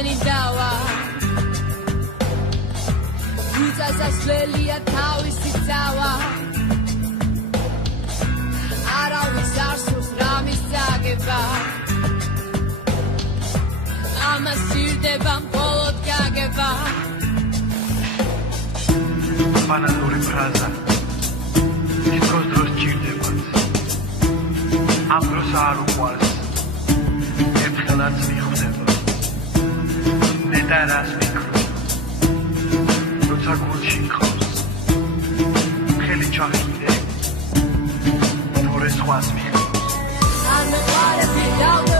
შენი დავა უწასასვლელია თავისი ძალა არავის არ სურს რამის წაგება ამას სირდება მხოლოდ გაგება ბანალური ფრაზა ის დროს ჭირდებათ ამ დროს არ უყვარს ერთხელაც მიხვდება ნეტარას მიკრო როცა გულში ხავს ხელი ჩახიდე თორე სხვას მიხვდს არ მეყარები დავდე